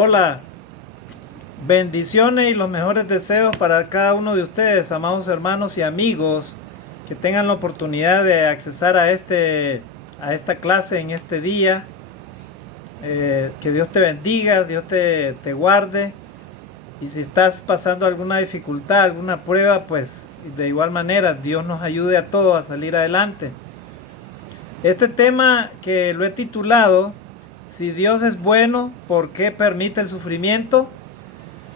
Hola, bendiciones y los mejores deseos para cada uno de ustedes, amados hermanos y amigos, que tengan la oportunidad de accesar a esta clase en este día. Que Dios te bendiga, Dios te guarde. Y si estás pasando alguna dificultad, alguna prueba, pues de igual manera Dios nos ayude a todos a salir adelante. Este tema que lo he titulado, si Dios es bueno, ¿por qué permite el sufrimiento?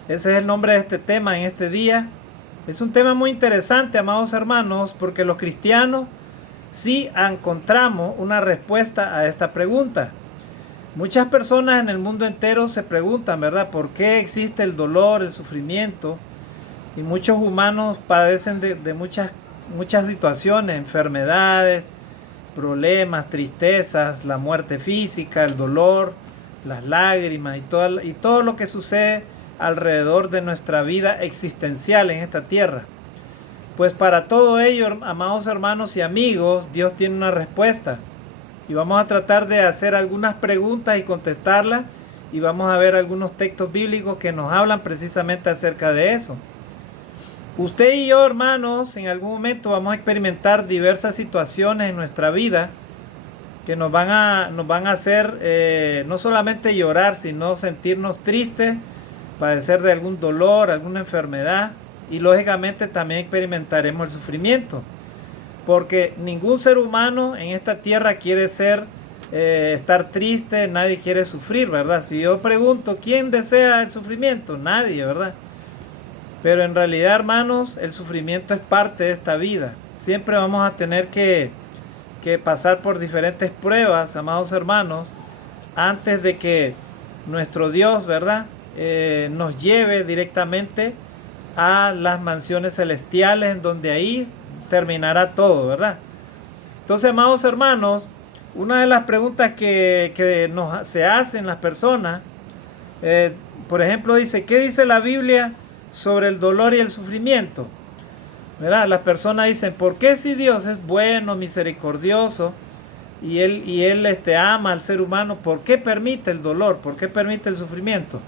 Ese es el nombre de este tema en este día. Es un tema muy interesante, amados hermanos, porque los cristianos sí encontramos una respuesta a esta pregunta. Muchas personas en el mundo entero se preguntan, ¿verdad?, ¿por qué existe el dolor, el sufrimiento? Y muchos humanos padecen de muchas situaciones, enfermedades, problemas, tristezas, la muerte física, el dolor, las lágrimas y todo lo que sucede alrededor de nuestra vida existencial en esta tierra. Pues para todo ello, amados hermanos y amigos, Dios tiene una respuesta. Y vamos a tratar de hacer algunas preguntas y contestarlas. Y vamos a ver algunos textos bíblicos que nos hablan precisamente acerca de eso. Usted y yo, hermanos, en algún momento vamos a experimentar diversas situaciones en nuestra vida que nos van a hacer no solamente llorar, sino sentirnos tristes, padecer de algún dolor, alguna enfermedad, y lógicamente también experimentaremos el sufrimiento. Porque ningún ser humano en esta tierra quiere estar triste, nadie quiere sufrir, ¿verdad? Si yo pregunto, ¿quién desea el sufrimiento? Nadie, ¿verdad? Pero en realidad, hermanos, el sufrimiento es parte de esta vida. Siempre vamos a tener que pasar por diferentes pruebas, amados hermanos, antes de que nuestro Dios, ¿verdad?, nos lleve directamente a las mansiones celestiales, en donde ahí terminará todo, ¿verdad? Entonces, amados hermanos, una de las preguntas que se hacen las personas, por ejemplo, dice, ¿qué dice la Biblia sobre el dolor y el sufrimiento? ¿Verdad? Las personas dicen, ¿por qué si Dios es bueno, misericordioso, y Él ama al ser humano, ¿por qué permite el dolor? ¿Por qué permite el sufrimiento?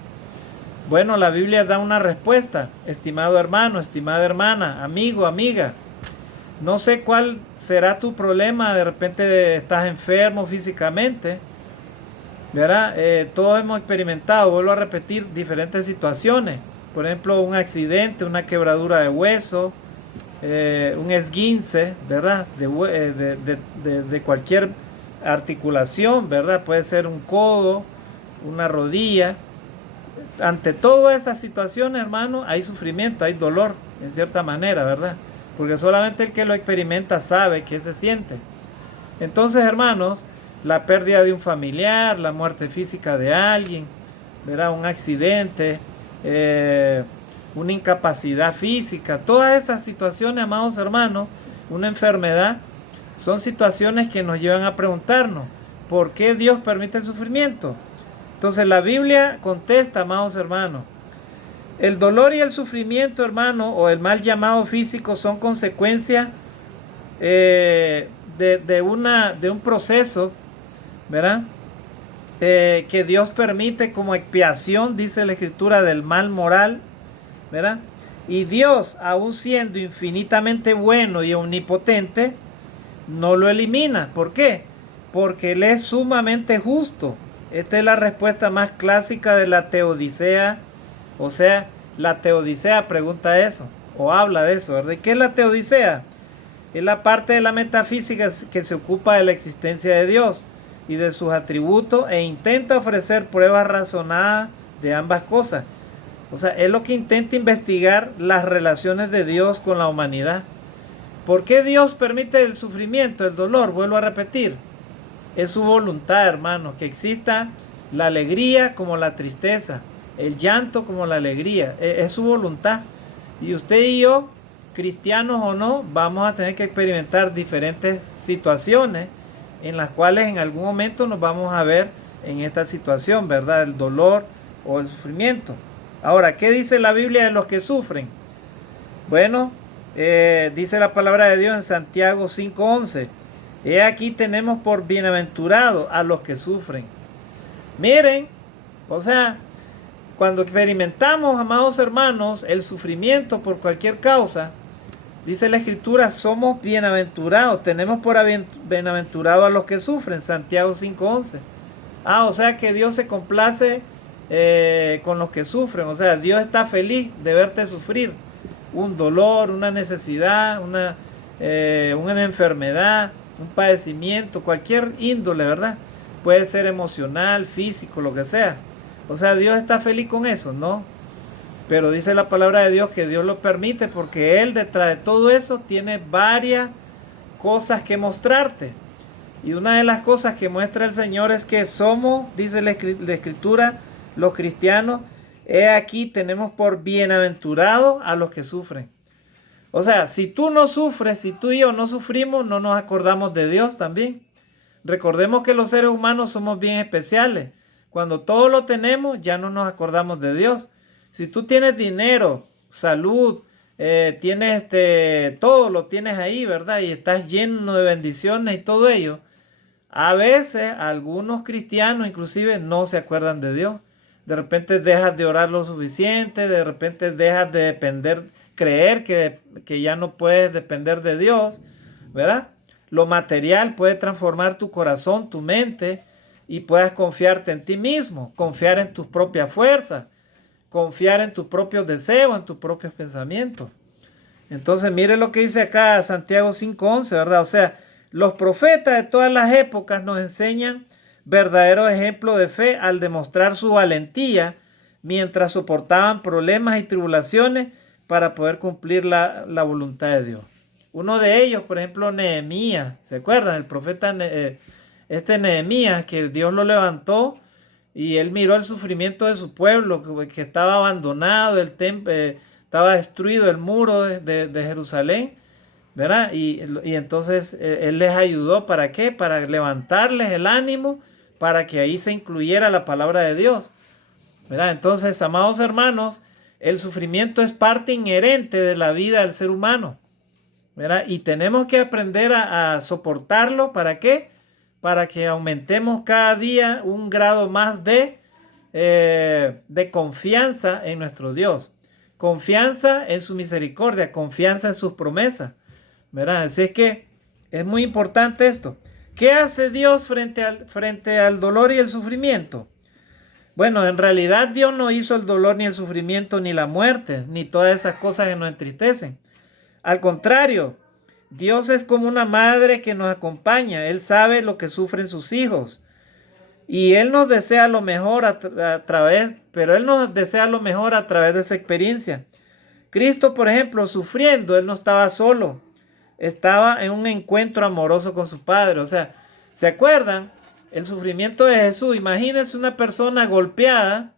Bueno, la Biblia da una respuesta, estimado hermano, estimada hermana, amigo, amiga. No sé cuál será tu problema, de repente estás enfermo físicamente, ¿verdad? Todos hemos experimentado, vuelvo a repetir, diferentes situaciones. Por ejemplo, un accidente, una quebradura de hueso, un esguince, ¿verdad? De cualquier articulación, ¿verdad? Puede ser un codo, una rodilla. Ante todas esas situaciones, hermano, hay sufrimiento, hay dolor, en cierta manera, ¿verdad? Porque solamente el que lo experimenta sabe qué se siente. Entonces, hermanos, la pérdida de un familiar, la muerte física de alguien, ¿verdad?, un accidente, una incapacidad física, todas esas situaciones, amados hermanos, una enfermedad, son situaciones que nos llevan a preguntarnos, ¿por qué Dios permite el sufrimiento? Entonces la Biblia contesta, amados hermanos, el dolor y el sufrimiento, hermano, o el mal llamado físico, son consecuencia de un proceso, ¿verdad?, que Dios permite como expiación, dice la Escritura, del mal moral, ¿verdad? Y Dios, aun siendo infinitamente bueno y omnipotente, no lo elimina. ¿Por qué? Porque Él es sumamente justo. Esta es la respuesta más clásica de la teodicea. O sea, la teodicea pregunta eso, o habla de eso, ¿verdad? ¿Qué es la teodicea? Es la parte de la metafísica que se ocupa de la existencia de Dios y de sus atributos e intenta ofrecer pruebas razonadas de ambas cosas. O sea, es lo que intenta investigar las relaciones de Dios con la humanidad. ¿Por qué Dios permite el sufrimiento, el dolor? Vuelvo a repetir. Es su voluntad, hermanos, que exista la alegría como la tristeza, el llanto como la alegría. Es su voluntad. Y usted y yo, cristianos o no, vamos a tener que experimentar diferentes situaciones en las cuales en algún momento nos vamos a ver en esta situación, ¿verdad? El dolor o el sufrimiento. Ahora, ¿qué dice la Biblia de los que sufren? Bueno, dice la palabra de Dios en Santiago 5:11. He aquí tenemos por bienaventurado a los que sufren. Miren, o sea, cuando experimentamos, amados hermanos, el sufrimiento por cualquier causa, dice la Escritura, somos bienaventurados. Tenemos por bienaventurado a los que sufren. Santiago 5:11. O sea que Dios se complace con los que sufren. O sea, Dios está feliz de verte sufrir un dolor, una necesidad, una enfermedad, un padecimiento, cualquier índole, ¿verdad? Puede ser emocional, físico, lo que sea. O sea, Dios está feliz con eso, ¿no? Pero dice la palabra de Dios que Dios lo permite porque Él detrás de todo eso tiene varias cosas que mostrarte. Y una de las cosas que muestra el Señor es que somos, dice la Escritura, los cristianos, he aquí tenemos por bienaventurados a los que sufren. O sea, si tú no sufres, si tú y yo no sufrimos, no nos acordamos de Dios también. Recordemos que los seres humanos somos bien especiales. Cuando todo lo tenemos, ya no nos acordamos de Dios. Si tú tienes dinero, salud, tienes todo lo tienes ahí, ¿verdad? Y estás lleno de bendiciones y todo ello. A veces algunos cristianos inclusive no se acuerdan de Dios. De repente dejas de orar lo suficiente, de repente dejas de depender, creer que ya no puedes depender de Dios, ¿verdad? Lo material puede transformar tu corazón, tu mente, y puedas confiarte en ti mismo, confiar en tus propias fuerzas, confiar en tus propios deseos, en tus propios pensamientos. Entonces, mire lo que dice acá Santiago 5:11, ¿verdad? O sea, los profetas de todas las épocas nos enseñan verdaderos ejemplos de fe al demostrar su valentía mientras soportaban problemas y tribulaciones para poder cumplir la voluntad de Dios. Uno de ellos, por ejemplo, Nehemías, ¿se acuerdan? El profeta Nehemías, que Dios lo levantó y él miró el sufrimiento de su pueblo, que estaba abandonado, el templo, estaba destruido el muro de Jerusalén, ¿verdad? Y entonces él les ayudó, ¿para qué? Para levantarles el ánimo, para que ahí se incluyera la palabra de Dios, ¿verdad? Entonces, amados hermanos, el sufrimiento es parte inherente de la vida del ser humano, ¿verdad? Y tenemos que aprender a soportarlo, ¿para qué? Para que aumentemos cada día un grado más de confianza en nuestro Dios. Confianza en su misericordia, confianza en sus promesas, ¿verdad? Así es que es muy importante esto. ¿Qué hace Dios frente al dolor y el sufrimiento? Bueno, en realidad Dios no hizo el dolor ni el sufrimiento ni la muerte, ni todas esas cosas que nos entristecen. Al contrario, Dios es como una madre que nos acompaña. Él sabe lo que sufren sus hijos. Y Él nos desea lo mejor pero Él nos desea lo mejor a través de esa experiencia. Cristo, por ejemplo, sufriendo, Él no estaba solo. Estaba en un encuentro amoroso con su Padre. O sea, ¿se acuerdan? El sufrimiento de Jesús. Imagínense una persona golpeada,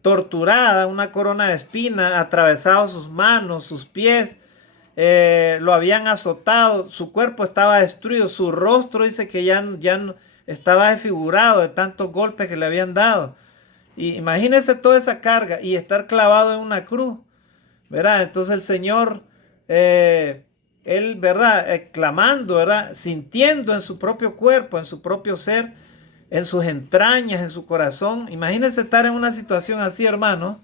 torturada, una corona de espinas, atravesado sus manos, sus pies, lo habían azotado, su cuerpo estaba destruido, su rostro dice que ya no, estaba desfigurado de tantos golpes que le habían dado. Y imagínense toda esa carga y estar clavado en una cruz, ¿verdad? Entonces el Señor, Él, ¿verdad? Clamando, ¿verdad? Sintiendo en su propio cuerpo, en su propio ser, en sus entrañas, en su corazón. Imagínense estar en una situación así, hermano,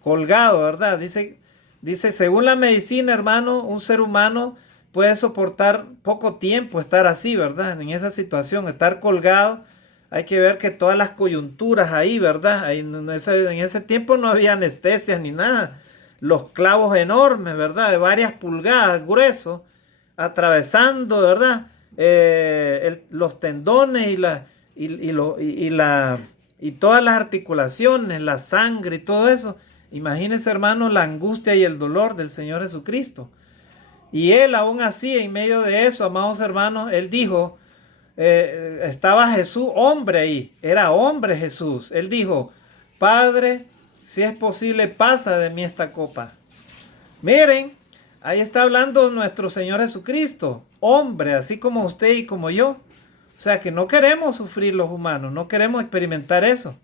colgado, ¿verdad? Dice, según la medicina, hermano, un ser humano puede soportar poco tiempo estar así, ¿verdad? En esa situación, estar colgado. Hay que ver que todas las coyunturas ahí, ¿verdad? Ahí, en ese tiempo no había anestesias ni nada. Los clavos enormes, ¿verdad? De varias pulgadas, gruesos, atravesando, ¿verdad? Los tendones y todas las articulaciones, la sangre y todo eso. Imagínense, hermanos, la angustia y el dolor del Señor Jesucristo. Y Él, aún así, en medio de eso, amados hermanos, Él dijo, estaba Jesús, hombre ahí, era hombre Jesús. Él dijo, Padre, si es posible, pasa de mí esta copa. Miren, ahí está hablando nuestro Señor Jesucristo, hombre, así como usted y como yo. O sea que no queremos sufrir los humanos, no queremos experimentar eso.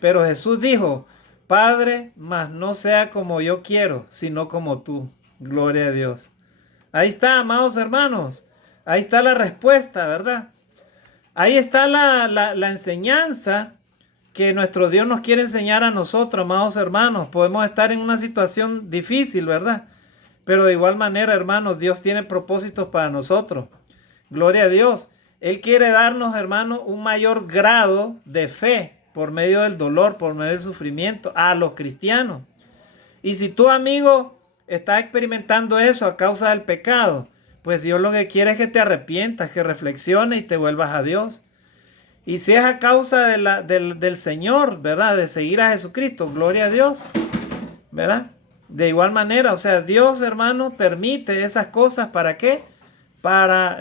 Pero Jesús dijo, Padre, mas no sea como yo quiero, sino como tú. Gloria a Dios. Ahí está, amados hermanos. Ahí está la respuesta, ¿verdad? Ahí está la enseñanza que nuestro Dios nos quiere enseñar a nosotros, amados hermanos. Podemos estar en una situación difícil, ¿verdad? Pero de igual manera, hermanos, Dios tiene propósitos para nosotros. Gloria a Dios. Él quiere darnos, hermanos, un mayor grado de fe por medio del dolor, por medio del sufrimiento a los cristianos. Y si tú, amigo, estás experimentando eso a causa del pecado, pues Dios lo que quiere es que te arrepientas, que reflexiones y te vuelvas a Dios. Y si es a causa del Señor, ¿verdad? De seguir a Jesucristo, gloria a Dios, ¿verdad? De igual manera, o sea, Dios, hermano, permite esas cosas. ¿Para qué? Para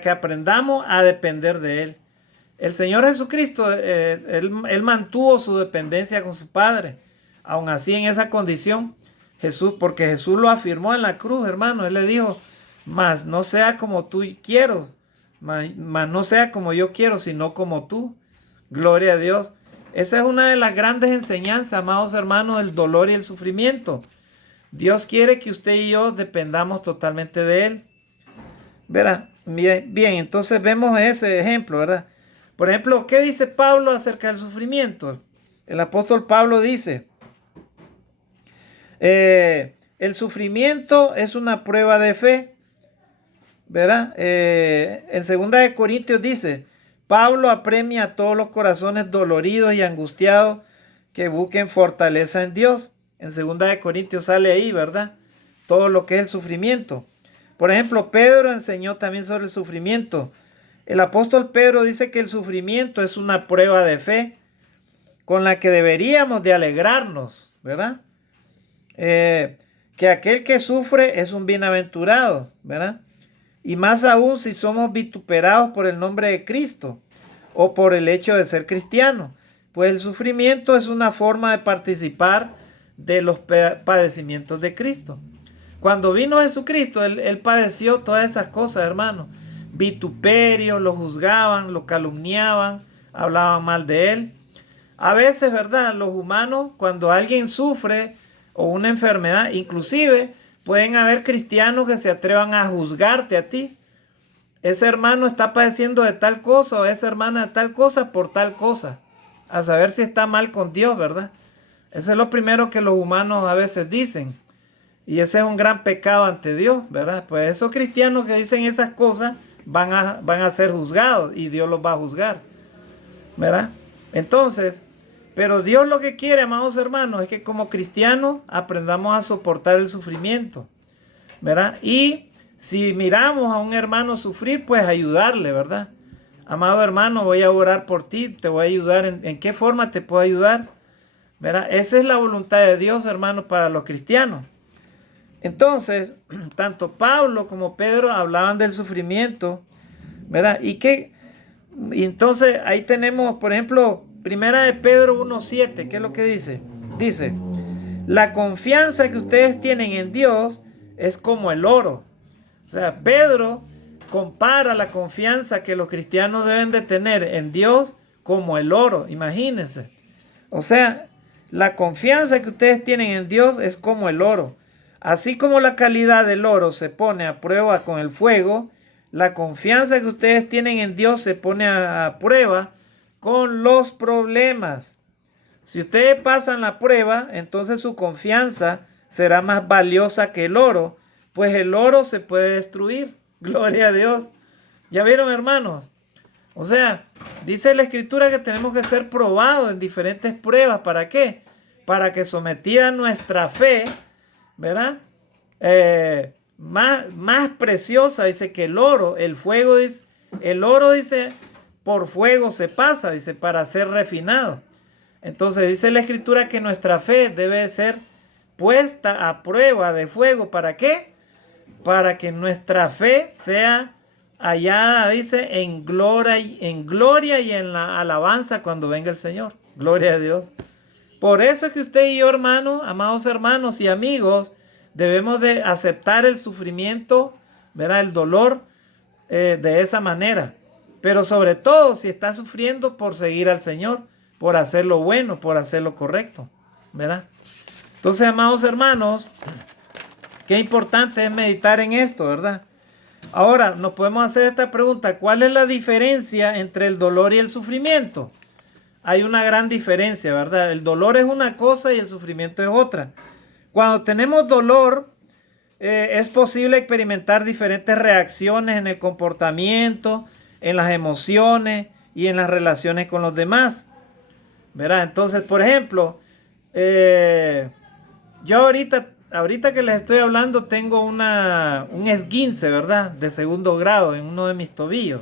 que aprendamos a depender de Él. El Señor Jesucristo, él mantuvo su dependencia con su Padre. Aún así, en esa condición, porque Jesús lo afirmó en la cruz, hermano. Él le dijo, mas no sea como tú quiero, mas no sea como yo quiero, sino como tú. Gloria a Dios. Esa es una de las grandes enseñanzas, amados hermanos, del dolor y el sufrimiento. Dios quiere que usted y yo dependamos totalmente de Él. ¿Verdad? Bien, entonces vemos ese ejemplo, ¿verdad? Por ejemplo, ¿qué dice Pablo acerca del sufrimiento? El apóstol Pablo dice, el sufrimiento es una prueba de fe, ¿verdad? En 2 Corintios dice, Pablo apremia a todos los corazones doloridos y angustiados que busquen fortaleza en Dios. En 2 Corintios sale ahí, ¿verdad? Todo lo que es el sufrimiento. Por ejemplo, Pedro enseñó también sobre el sufrimiento. El apóstol Pedro dice que el sufrimiento es una prueba de fe con la que deberíamos de alegrarnos, ¿verdad? Que aquel que sufre es un bienaventurado, ¿verdad? Y más aún si somos vituperados por el nombre de Cristo o por el hecho de ser cristiano. Pues el sufrimiento es una forma de participar de los padecimientos de Cristo. Cuando vino Jesucristo, él padeció todas esas cosas, hermano. Vituperio, lo juzgaban, lo calumniaban, hablaban mal de él. A veces, ¿verdad? Los humanos, cuando alguien sufre o una enfermedad, inclusive pueden haber cristianos que se atrevan a juzgarte a ti. Ese hermano está padeciendo de tal cosa o esa hermana de tal cosa por tal cosa. A saber si está mal con Dios, ¿verdad? Eso es lo primero que los humanos a veces dicen. Y ese es un gran pecado ante Dios, ¿verdad? Pues esos cristianos que dicen esas cosas van a ser juzgados y Dios los va a juzgar, ¿verdad? Entonces, pero Dios lo que quiere, amados hermanos, es que como cristianos aprendamos a soportar el sufrimiento, ¿verdad? Y si miramos a un hermano sufrir, pues ayudarle, ¿verdad? Amado hermano, voy a orar por ti, te voy a ayudar. ¿En qué forma te puedo ayudar? ¿Verdad? Esa es la voluntad de Dios, hermano, para los cristianos. Entonces, tanto Pablo como Pedro hablaban del sufrimiento, ¿verdad? Y entonces ahí tenemos, por ejemplo, Primera de Pedro 1:7, ¿qué es lo que dice? Dice, la confianza que ustedes tienen en Dios es como el oro. O sea, Pedro compara la confianza que los cristianos deben de tener en Dios como el oro, imagínense. O sea, la confianza que ustedes tienen en Dios es como el oro. Así como la calidad del oro se pone a prueba con el fuego, la confianza que ustedes tienen en Dios se pone a prueba con los problemas. Si ustedes pasan la prueba, entonces su confianza será más valiosa que el oro, pues el oro se puede destruir. Gloria a Dios. ¿Ya vieron, hermanos? O sea, dice la Escritura que tenemos que ser probados en diferentes pruebas. ¿Para qué? Para que sometida nuestra fe, ¿verdad? Más preciosa, dice, que el oro, el fuego, dice, el oro, dice, por fuego se pasa, dice, para ser refinado. Entonces dice la Escritura que nuestra fe debe ser puesta a prueba de fuego. ¿Para qué? Para que nuestra fe sea hallada, dice, en gloria y en la alabanza cuando venga el Señor. Gloria a Dios. Por eso es que usted y yo, hermanos, amados hermanos y amigos, debemos de aceptar el sufrimiento, ¿verdad? El dolor de esa manera. Pero sobre todo si está sufriendo por seguir al Señor, por hacer lo bueno, por hacer lo correcto, ¿verdad? Entonces, amados hermanos, qué importante es meditar en esto, ¿verdad? Ahora, nos podemos hacer esta pregunta: ¿cuál es la diferencia entre el dolor y el sufrimiento? hay una gran diferencia, ¿verdad? El dolor es una cosa y el sufrimiento es otra. Cuando tenemos dolor, es posible experimentar diferentes reacciones en el comportamiento, en las emociones y en las relaciones con los demás, ¿verdad? Entonces, por ejemplo, yo ahorita que les estoy hablando tengo un esguince, ¿verdad? De segundo grado en uno de mis tobillos.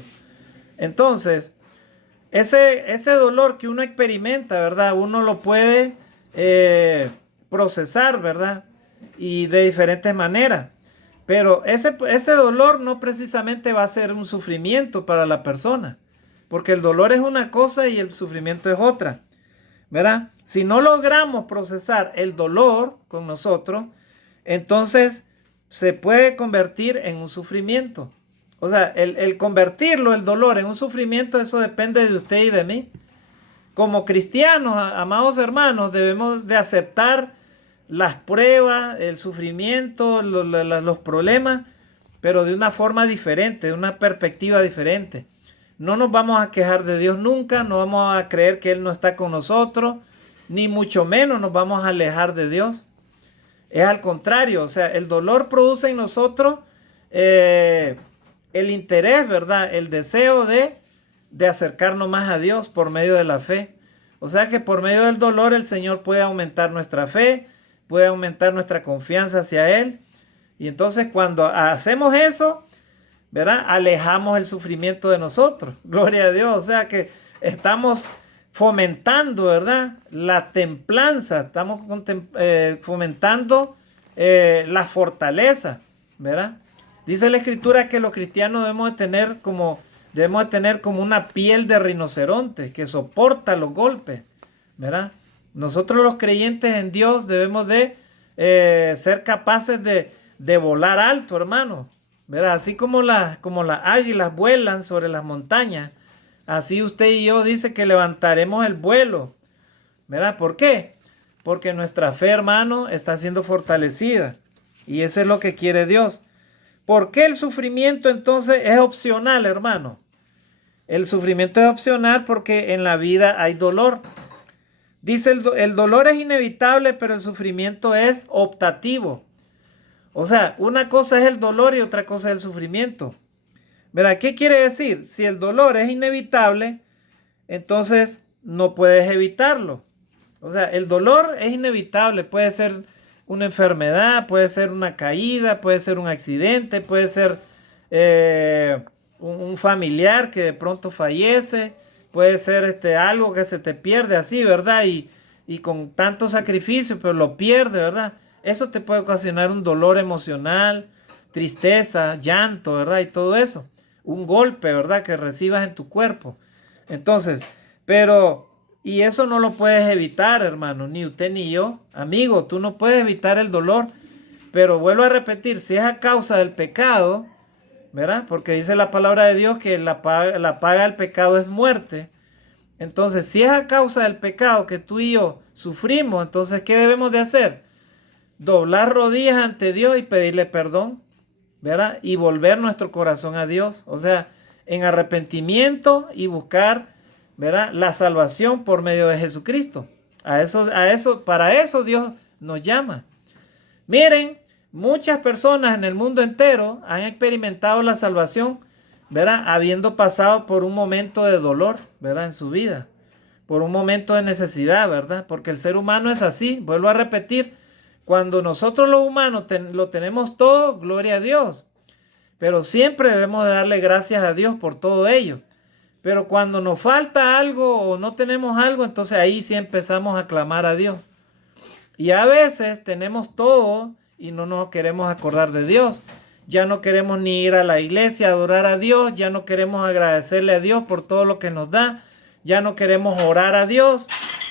Entonces, ese dolor que uno experimenta, ¿verdad? Uno lo puede procesar, ¿verdad? Y de diferentes maneras. Pero ese dolor no precisamente va a ser un sufrimiento para la persona. Porque el dolor es una cosa y el sufrimiento es otra, ¿verdad? Si no logramos procesar el dolor con nosotros, entonces se puede convertir en un sufrimiento. O sea, el convertirlo, el dolor, en un sufrimiento, eso depende de usted y de mí. Como cristianos, amados hermanos, debemos de aceptar las pruebas, el sufrimiento, los problemas, pero de una forma diferente, de una perspectiva diferente. No nos vamos a quejar de Dios nunca, no vamos a creer que Él no está con nosotros, ni mucho menos nos vamos a alejar de Dios. Es al contrario, o sea, el dolor produce en nosotros el interés, ¿verdad? El deseo de acercarnos más a Dios por medio de la fe. O sea que por medio del dolor el Señor puede aumentar nuestra fe, puede aumentar nuestra confianza hacia Él. Y entonces cuando hacemos eso, ¿verdad? Alejamos el sufrimiento de nosotros. Gloria a Dios. O sea que estamos fomentando, ¿verdad? La templanza. Estamos fomentando la fortaleza, ¿verdad? Dice la Escritura que los cristianos debemos de tener como una piel de rinoceronte que soporta los golpes, ¿verdad? Nosotros los creyentes en Dios debemos de ser capaces de volar alto, hermano, ¿verdad? Así como las águilas vuelan sobre las montañas, así usted y yo dice que levantaremos el vuelo, ¿verdad? ¿Por qué? Porque nuestra fe, hermano, está siendo fortalecida y eso es lo que quiere Dios. ¿Por qué el sufrimiento entonces es opcional, hermano? El sufrimiento es opcional porque en la vida hay dolor. Dice el dolor es inevitable, pero el sufrimiento es optativo. O sea, una cosa es el dolor y otra cosa es el sufrimiento. ¿Verdad? ¿Qué quiere decir? Si el dolor es inevitable, entonces no puedes evitarlo. O sea, el dolor es inevitable. Puede ser una enfermedad, puede ser una caída, puede ser un accidente, puede ser un familiar que de pronto fallece, puede ser algo que se te pierde así, ¿verdad? Y con tanto sacrificio, pero lo pierde, ¿verdad? Eso te puede ocasionar un dolor emocional, tristeza, llanto, ¿verdad? Y todo eso. Un golpe, ¿verdad? Que recibas en tu cuerpo. Entonces, y eso no lo puedes evitar, hermano, ni usted ni yo. Amigo, tú no puedes evitar el dolor. Pero vuelvo a repetir, si es a causa del pecado, ¿verdad? Porque dice la palabra de Dios que la paga del pecado es muerte. Entonces, si es a causa del pecado que tú y yo sufrimos, entonces, ¿qué debemos de hacer? Doblar rodillas ante Dios y pedirle perdón, ¿verdad? Y volver nuestro corazón a Dios. O sea, en arrepentimiento y buscar, ¿verdad? La salvación por medio de Jesucristo. Para eso Dios nos llama. Miren, muchas personas en el mundo entero han experimentado la salvación, ¿verdad? Habiendo pasado por un momento de dolor, ¿verdad? En su vida, por un momento de necesidad, ¿verdad? Porque el ser humano es así, vuelvo a repetir, cuando nosotros los humanos lo tenemos todo, gloria a Dios, pero siempre debemos de darle gracias a Dios por todo ello. Pero cuando nos falta algo o no tenemos algo, entonces ahí sí empezamos a clamar a Dios. Y a veces tenemos todo y no nos queremos acordar de Dios. Ya no queremos ni ir a la iglesia a adorar a Dios. Ya no queremos agradecerle a Dios por todo lo que nos da. Ya no queremos orar a Dios.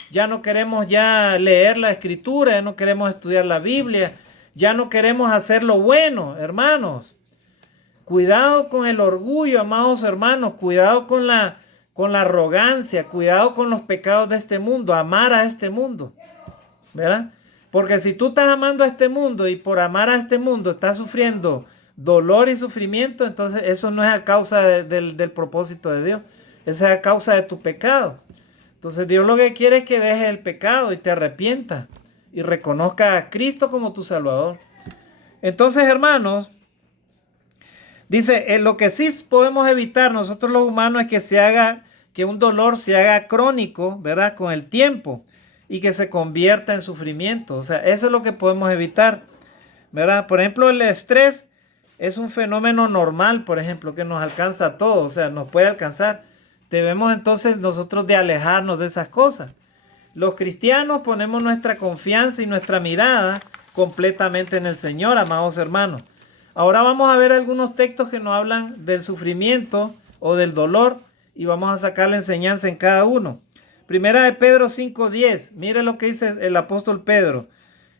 Ya no queremos ya leer la Escritura. Ya no queremos estudiar la Biblia. Ya no queremos hacer lo bueno, hermanos. Cuidado con el orgullo, amados hermanos. Cuidado con la arrogancia. Cuidado con los pecados de este mundo. Amar a este mundo, ¿verdad? Porque si tú estás amando a este mundo y por amar a este mundo estás sufriendo dolor y sufrimiento, entonces eso no es a causa del propósito de Dios. Eso es a causa de tu pecado. Entonces Dios lo que quiere es que dejes el pecado y te arrepientas y reconozca a Cristo como tu Salvador. Entonces, hermanos, dice, lo que sí podemos evitar nosotros los humanos es que un dolor se haga crónico, ¿verdad? Con el tiempo y que se convierta en sufrimiento. O sea, eso es lo que podemos evitar, ¿verdad? Por ejemplo, el estrés es un fenómeno normal, por ejemplo, que nos alcanza a todos, o sea, nos puede alcanzar. Debemos entonces nosotros de alejarnos de esas cosas. Los cristianos ponemos nuestra confianza y nuestra mirada completamente en el Señor, amados hermanos. Ahora vamos a ver algunos textos que nos hablan del sufrimiento o del dolor y vamos a sacar la enseñanza en cada uno. Primera de Pedro 5:10. Mire lo que dice el apóstol Pedro.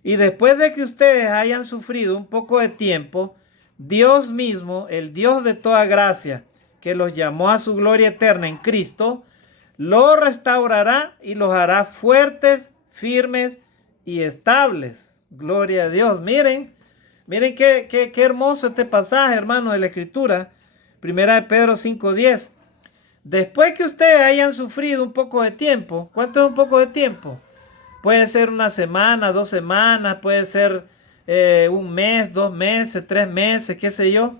Y después de que ustedes hayan sufrido un poco de tiempo, Dios mismo, el Dios de toda gracia, que los llamó a su gloria eterna en Cristo, los restaurará y los hará fuertes, firmes y estables. Gloria a Dios. Miren qué hermoso este pasaje, hermano, de la Escritura. Primera de Pedro 5:10. Después que ustedes hayan sufrido un poco de tiempo, ¿cuánto es un poco de tiempo? Puede ser una semana, 2 semanas, puede ser un mes, 2 meses, 3 meses, qué sé yo.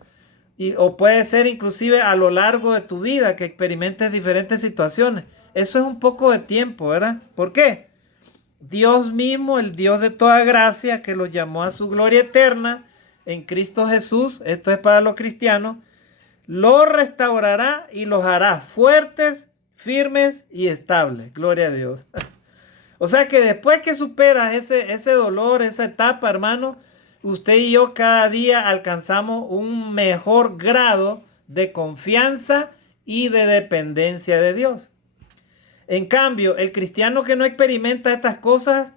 O puede ser inclusive a lo largo de tu vida que experimentes diferentes situaciones. Eso es un poco de tiempo, ¿verdad? ¿Por qué? Dios mismo, el Dios de toda gracia, que los llamó a su gloria eterna en Cristo Jesús, esto es para los cristianos, los restaurará y los hará fuertes, firmes y estables. Gloria a Dios. O sea que después que superas ese dolor, esa etapa, hermano, usted y yo cada día alcanzamos un mejor grado de confianza y de dependencia de Dios. En cambio, el cristiano que no experimenta estas cosas,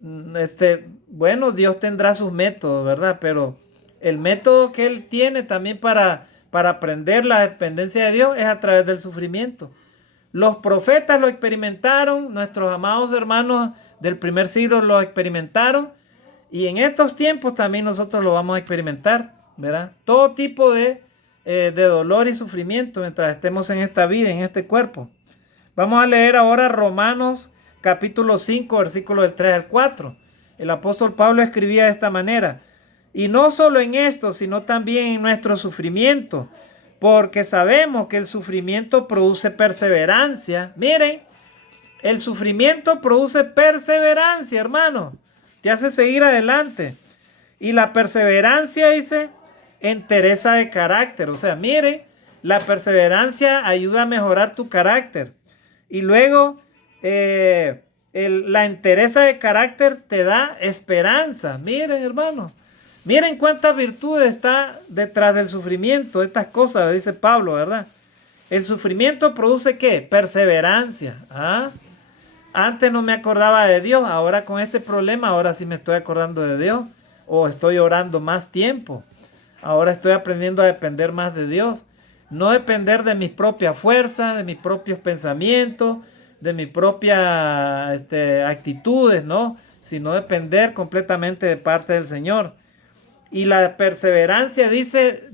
bueno, Dios tendrá sus métodos, ¿verdad? Pero el método que él tiene también para aprender la dependencia de Dios es a través del sufrimiento. Los profetas lo experimentaron, nuestros amados hermanos del primer siglo lo experimentaron, y en estos tiempos también nosotros lo vamos a experimentar, ¿verdad? Todo tipo de dolor y sufrimiento mientras estemos en esta vida, en este cuerpo. Vamos a leer ahora Romanos capítulo 5, versículos del 3 al 4. El apóstol Pablo escribía de esta manera: y no solo en esto, sino también en nuestro sufrimiento, porque sabemos que el sufrimiento produce perseverancia. Miren, el sufrimiento produce perseverancia, hermano. Te hace seguir adelante. Y la perseverancia, dice, entereza de carácter. O sea, mire, la perseverancia ayuda a mejorar tu carácter. Y luego, la entereza de carácter te da esperanza. Miren, hermano. Miren cuántas virtudes está detrás del sufrimiento. Estas cosas, dice Pablo, ¿verdad? El sufrimiento produce ¿qué? Perseverancia. ¿Ah? Antes no me acordaba de Dios, ahora con este problema, ahora sí me estoy acordando de Dios, o estoy orando más tiempo. Ahora estoy aprendiendo a depender más de Dios. No depender de mis propias fuerzas, de mis propios pensamientos, de mis propias actitudes, ¿no? Sino depender completamente de parte del Señor. Y la perseverancia, dice,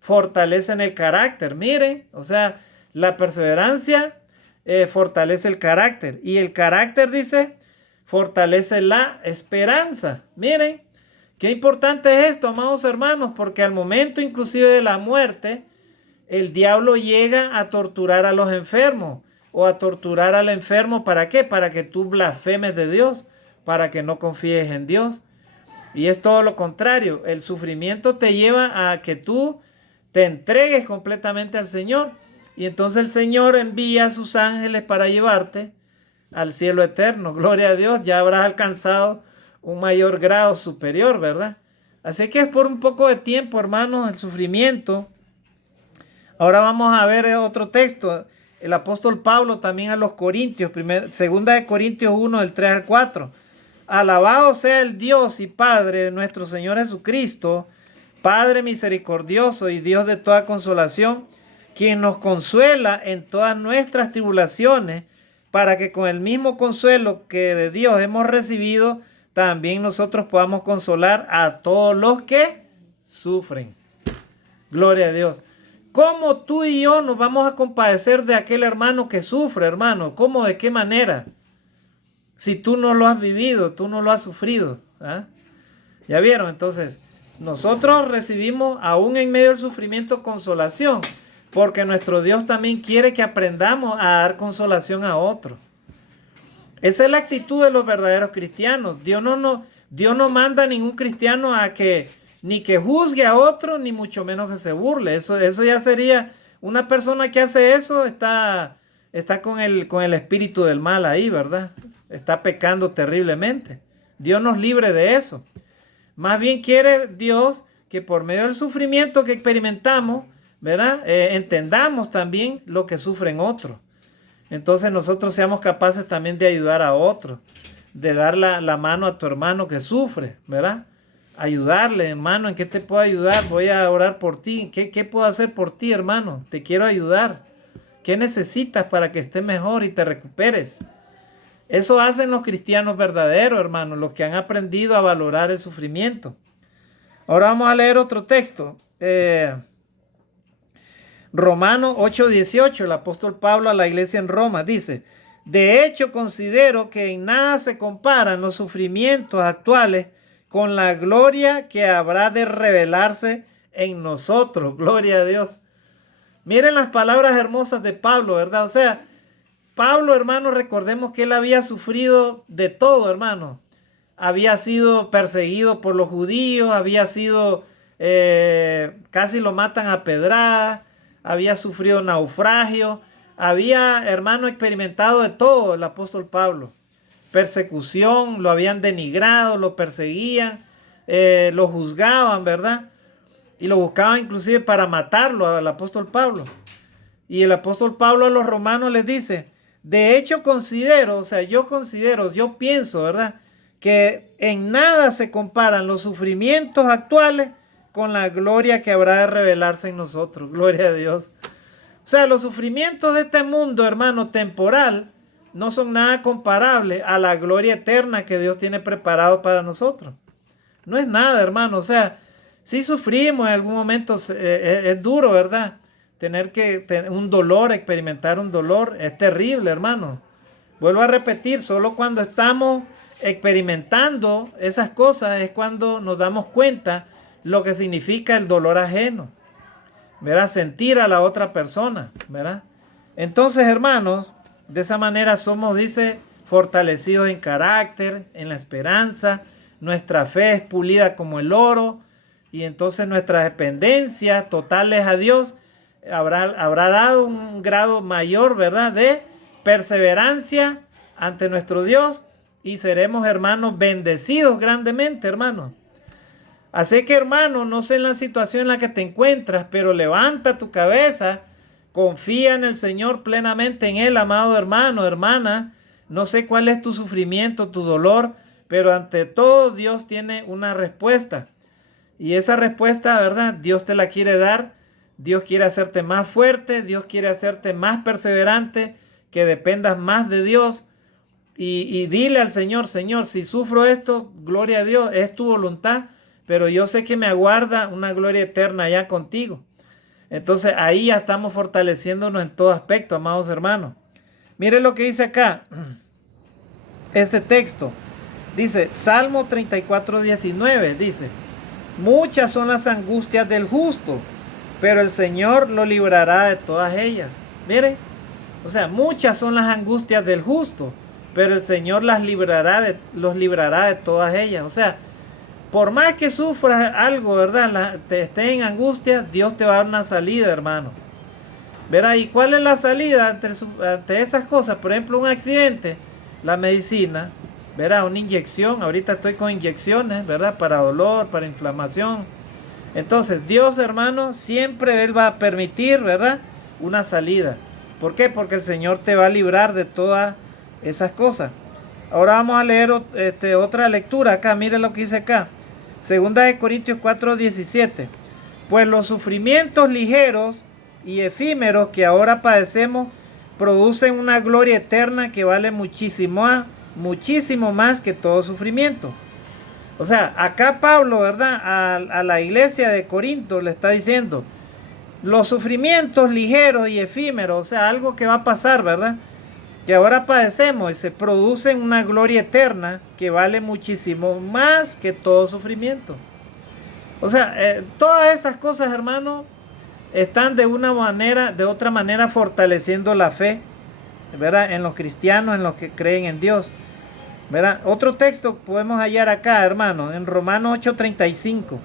fortalece en el carácter. Mire, o sea, la perseverancia fortalece el carácter. Y el carácter, dice, fortalece la esperanza. Miren, qué importante es esto, amados hermanos, porque al momento inclusive de la muerte, el diablo llega a torturar a los enfermos o a torturar al enfermo. ¿Para qué? Para que tú blasfemes de Dios, para que no confíes en Dios. Y es todo lo contrario. El sufrimiento te lleva a que tú te entregues completamente al Señor. Y entonces el Señor envía a sus ángeles para llevarte al cielo eterno. Gloria a Dios, ya habrás alcanzado un mayor grado superior, ¿verdad? Así que es por un poco de tiempo, hermanos, el sufrimiento. Ahora vamos a ver otro texto. El apóstol Pablo también a los Corintios, segunda de Corintios 1, del 3 al 4. Alabado sea el Dios y Padre de nuestro Señor Jesucristo, Padre misericordioso y Dios de toda consolación, quien nos consuela en todas nuestras tribulaciones, para que con el mismo consuelo que de Dios hemos recibido, también nosotros podamos consolar a todos los que sufren. Gloria a Dios. ¿Cómo tú y yo nos vamos a compadecer de aquel hermano que sufre, hermano? ¿Cómo? ¿De qué manera? Si tú no lo has vivido, tú no lo has sufrido. ¿Ah? ¿Ya vieron? Entonces, nosotros recibimos aún en medio del sufrimiento consolación, porque nuestro Dios también quiere que aprendamos a dar consolación a otros. Esa es la actitud de los verdaderos cristianos. Dios no manda a ningún cristiano a que ni que juzgue a otro, ni mucho menos que se burle. Eso ya sería, una persona que hace eso está con el espíritu del mal ahí, ¿verdad? Está pecando terriblemente. Dios nos libre de eso. Más bien quiere Dios que por medio del sufrimiento que experimentamos, ¿verdad? Entendamos también lo que sufren otros. Entonces nosotros seamos capaces también de ayudar a otros, de dar la mano a tu hermano que sufre, ¿verdad? Ayudarle, hermano, ¿en qué te puedo ayudar? Voy a orar por ti. ¿Qué puedo hacer por ti, hermano? Te quiero ayudar. ¿Qué necesitas para que estés mejor y te recuperes? Eso hacen los cristianos verdaderos, hermanos, los que han aprendido a valorar el sufrimiento. Ahora vamos a leer otro texto. Romanos 8:18, el apóstol Pablo a la iglesia en Roma dice: de hecho, considero que en nada se comparan los sufrimientos actuales con la gloria que habrá de revelarse en nosotros. Gloria a Dios. Miren las palabras hermosas de Pablo, ¿verdad? O sea, Pablo, hermano, recordemos que él había sufrido de todo, hermano. Había sido perseguido por los judíos, había sido, casi lo matan a pedradas, había sufrido naufragio, había, hermano, experimentado de todo el apóstol Pablo. Persecución, lo habían denigrado, lo perseguían, lo juzgaban, ¿verdad? Y lo buscaban inclusive para matarlo al apóstol Pablo. Y el apóstol Pablo a los romanos les dice: de hecho considero, o sea, yo pienso, ¿verdad?, que en nada se comparan los sufrimientos actuales con la gloria que habrá de revelarse en nosotros. Gloria a Dios. O sea, los sufrimientos de este mundo, hermano, temporal, no son nada comparables a la gloria eterna que Dios tiene preparado para nosotros. No es nada, hermano. O sea, sí sufrimos en algún momento, es duro, ¿verdad? Tener un dolor, experimentar un dolor, es terrible, hermano. Vuelvo a repetir, solo cuando estamos experimentando esas cosas es cuando nos damos cuenta lo que significa el dolor ajeno, ¿verdad? Sentir a la otra persona, ¿verdad? Entonces, hermanos, de esa manera somos, dice, fortalecidos en carácter, en la esperanza. Nuestra fe es pulida como el oro, y entonces nuestras dependencias totales a Dios habrá dado un grado mayor, ¿verdad?, de perseverancia ante nuestro Dios, y seremos, hermanos, bendecidos grandemente, hermanos. Así que, hermano, no sé en la situación en la que te encuentras, pero levanta tu cabeza, confía en el Señor plenamente, en Él, amado hermano, hermana. No sé cuál es tu sufrimiento, tu dolor, pero ante todo Dios tiene una respuesta. Y esa respuesta, ¿verdad?, Dios te la quiere dar. Dios quiere hacerte más fuerte, Dios quiere hacerte más perseverante, que dependas más de Dios. Y dile al Señor: Señor, si sufro esto, gloria a Dios, es tu voluntad, pero yo sé que me aguarda una gloria eterna allá contigo. Entonces ahí ya estamos fortaleciéndonos en todo aspecto, amados hermanos. Miren lo que dice acá, este texto. Dice, Salmo 34:19, dice: muchas son las angustias del justo, pero el Señor lo librará de todas ellas. Miren, o sea, muchas son las angustias del justo, pero el Señor los librará de todas ellas. O sea, por más que sufras algo, ¿verdad?, te estés en angustia, Dios te va a dar una salida, hermano. ¿Verá? ¿Y cuál es la salida ante esas cosas? Por ejemplo, un accidente, la medicina, ¿verá? Una inyección. Ahorita estoy con inyecciones, ¿verdad?, para dolor, para inflamación. Entonces, Dios, hermano, siempre Él va a permitir, ¿verdad?, una salida. ¿Por qué? Porque el Señor te va a librar de todas esas cosas. Ahora vamos a leer otra lectura acá. Mire lo que dice acá. Segunda de Corintios 4:17. Pues los sufrimientos ligeros y efímeros que ahora padecemos producen una gloria eterna que vale muchísimo más que todo sufrimiento. O sea, acá Pablo, ¿verdad?, a la iglesia de Corinto le está diciendo: los sufrimientos ligeros y efímeros, o sea, algo que va a pasar, ¿verdad? Que ahora padecemos y se produce una gloria eterna que vale muchísimo más que todo sufrimiento. O sea, todas esas cosas, hermano, están de otra manera fortaleciendo la fe, ¿verdad? En los cristianos, en los que creen en Dios, ¿verdad? Otro texto podemos hallar acá, hermano, en Romanos 8:35.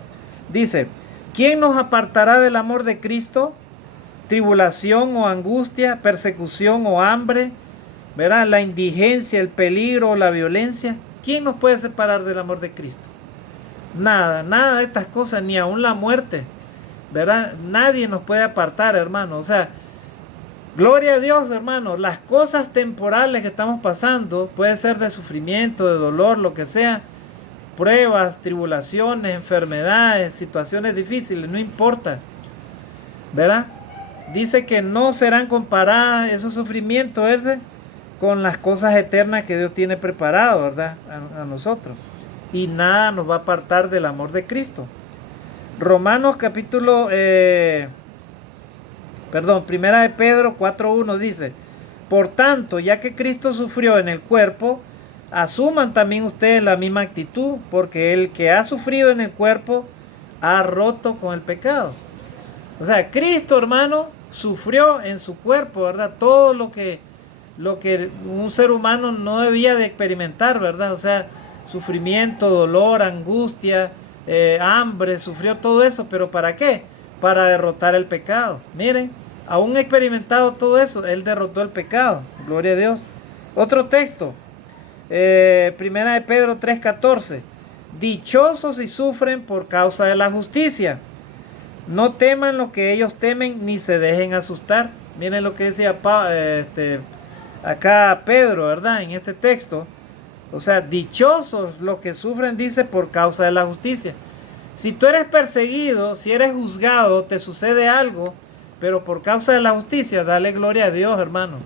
Dice, ¿quién nos apartará del amor de Cristo? Tribulación o angustia, persecución o hambre, ¿verdad? La indigencia, el peligro o la violencia. ¿Quién nos puede separar del amor de Cristo? Nada, nada de estas cosas, ni aún la muerte, ¿verdad? Nadie nos puede apartar, hermano. O sea, gloria a Dios, hermano. Las cosas temporales que estamos pasando, puede ser de sufrimiento, de dolor, lo que sea, pruebas, tribulaciones, enfermedades, situaciones difíciles, no importa, ¿verdad? Dice que no serán comparadas esos sufrimientos, ¿verdad?, con las cosas eternas que Dios tiene preparado, ¿verdad?, a nosotros. Y nada nos va a apartar del amor de Cristo. Romanos capítulo, primera de Pedro 4:1 dice, por tanto, ya que Cristo sufrió en el cuerpo, asuman también ustedes la misma actitud, porque el que ha sufrido en el cuerpo ha roto con el pecado. O sea, Cristo, hermano, sufrió en su cuerpo, ¿verdad? Todo lo que un ser humano no debía de experimentar, ¿verdad? O sea, sufrimiento, dolor, angustia, hambre, sufrió todo eso, pero ¿para qué? Para derrotar el pecado. Miren, aún experimentado todo eso, Él derrotó el pecado. Gloria a Dios. Otro texto, primera de Pedro 3:14. Dichosos si sufren por causa de la justicia. No teman lo que ellos temen, ni se dejen asustar. Miren lo que decía acá Pedro, ¿verdad? En este texto. O sea, dichosos los que sufren, dice, por causa de la justicia. Si tú eres perseguido, si eres juzgado, te sucede algo, pero por causa de la justicia, dale gloria a Dios, hermano.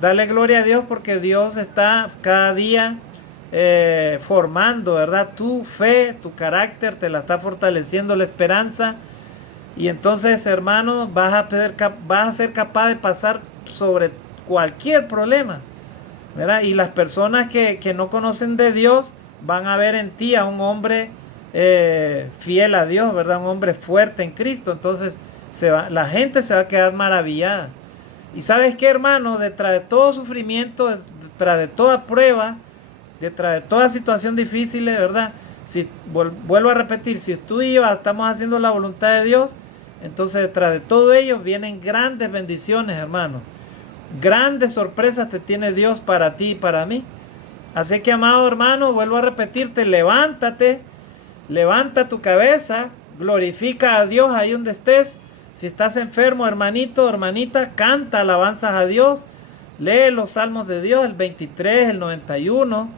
Dale gloria a Dios, porque Dios está cada día formando, ¿verdad? Tu fe, tu carácter, te la está fortaleciendo la esperanza. Y entonces, hermano, vas a ser capaz de pasar sobre cualquier problema, ¿verdad? Y las personas que no conocen de Dios van a ver en ti a un hombre fiel a Dios, ¿verdad? Un hombre fuerte en Cristo. Entonces la gente se va a quedar maravillada. Y ¿sabes qué, hermano? Detrás de todo sufrimiento, detrás de toda prueba, detrás de toda situación difícil, ¿verdad? Si vuelvo a repetir, si tú y yo estamos haciendo la voluntad de Dios, entonces detrás de todo ello vienen grandes bendiciones, hermano. Grandes sorpresas te tiene Dios para ti y para mí. Así que, amado hermano, vuelvo a repetirte, levántate, levanta tu cabeza, glorifica a Dios ahí donde estés. Si estás enfermo, hermanito, hermanita, canta alabanzas a Dios. Lee los salmos de Dios, el 23, el 91,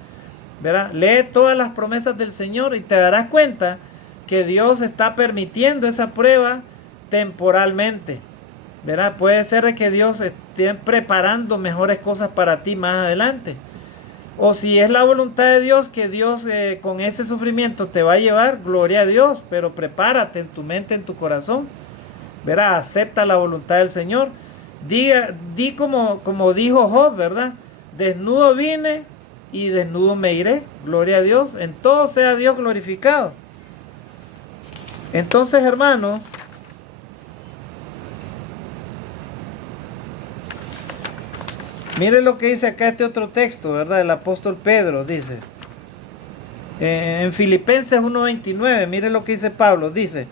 ¿verdad? Lee todas las promesas del Señor y te darás cuenta que Dios está permitiendo esa prueba temporalmente, ¿verdad? Puede ser de que Dios esté preparando mejores cosas para ti más adelante. O si es la voluntad de Dios que Dios con ese sufrimiento te va a llevar, gloria a Dios, pero prepárate en tu mente, en tu corazón, ¿verdad? Acepta la voluntad del Señor. Di como dijo Job, ¿verdad? Desnudo vine y desnudo me iré. Gloria a Dios. En todo sea Dios glorificado. Entonces, hermano, mire lo que dice acá este otro texto, ¿verdad? El apóstol Pedro dice, en Filipenses 1:29, mire lo que dice Pablo, dice,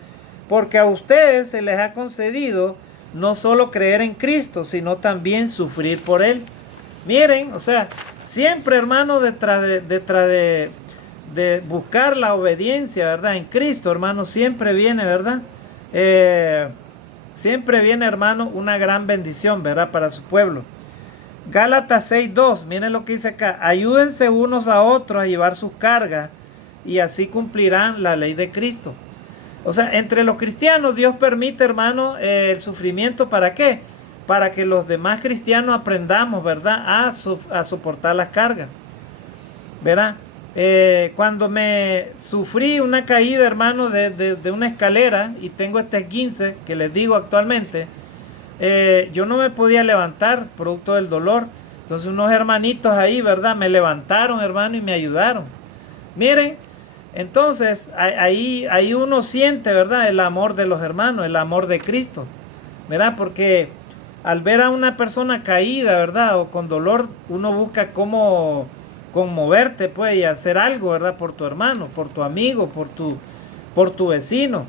porque a ustedes se les ha concedido no solo creer en Cristo, sino también sufrir por Él. Miren, o sea, siempre, hermano, detrás de buscar la obediencia, ¿verdad? En Cristo, hermano, siempre viene, ¿verdad? Siempre viene, hermano, una gran bendición, ¿verdad? Para su pueblo. Gálatas 6:2, miren lo que dice acá, ayúdense unos a otros a llevar sus cargas y así cumplirán la ley de Cristo. O sea, entre los cristianos Dios permite, hermano, el sufrimiento. ¿Para qué? Para que los demás cristianos aprendamos, ¿verdad? A soportar las cargas, ¿verdad? Cuando me sufrí una caída, hermano, de una escalera y tengo este esguince que les digo actualmente, yo no me podía levantar producto del dolor. Entonces unos hermanitos ahí, ¿verdad? Me levantaron, hermano, y me ayudaron. Miren, entonces ahí uno siente, ¿verdad? El amor de los hermanos, el amor de Cristo, ¿verdad? Porque al ver a una persona caída, ¿verdad? O con dolor, uno busca cómo conmoverte, pues, y hacer algo, ¿verdad? Por tu hermano, por tu amigo, por tu vecino.